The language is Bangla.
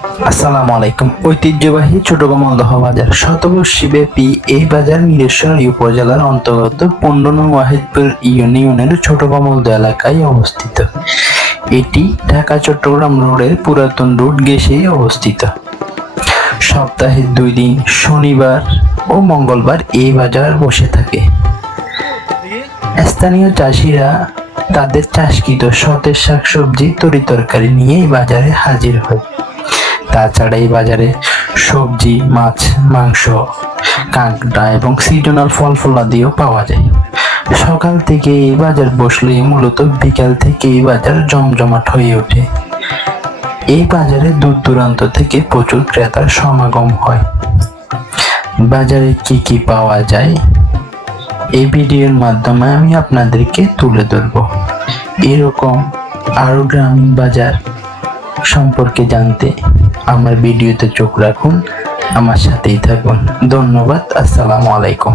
আসসালামু আলাইকুম। ঐতিহ্যবাহী ছোট কমলদহ বাজার শতবর্ষী ব্যাপী এই বাজার মিরেশ্বরী উপজেলার অন্তর্গত 15 নং ওয়াহিদপুর ইউনিয়নের ছোট কমলদহ এলাকায় অবস্থিত। এটি ঢাকা চট্টগ্রাম রোডের পুরাতন রুট ঘেঁষেই অবস্থিত। সপ্তাহে 2 দিন শনিবার ও মঙ্গলবার এই বাজার বসে থাকে। স্থানীয় চাষিরা তাদের চাষকৃত সতেজ শাকসবজি তরিতরকারি নিয়ে এই বাজারে হাজির হয়। তাছাড়া এই বাজারে সবজি, মাছ, মাংস, কাঁকড়া এবং সিজনাল ফল ফলাদিও পাওয়া যায়। সকাল থেকে এই বাজার বসলে মূলত বিকাল থেকে এই বাজার জমজমাট হয়ে ওঠে। এই বাজারে দূর দূরান্ত থেকে প্রচুর ক্রেতার সমাগম হয়। বাজারে কি কি পাওয়া যায় এই ভিডিওর মাধ্যমে আমি আপনাদেরকে তুলে ধরব। এরকম আরো গ্রামীণ বাজার সম্পর্কে জানতে আমার ভিডিওতে চোখ রাখুন, আমার সাথেই থাকুন। ধন্যবাদ। আসসালামু আলাইকুম।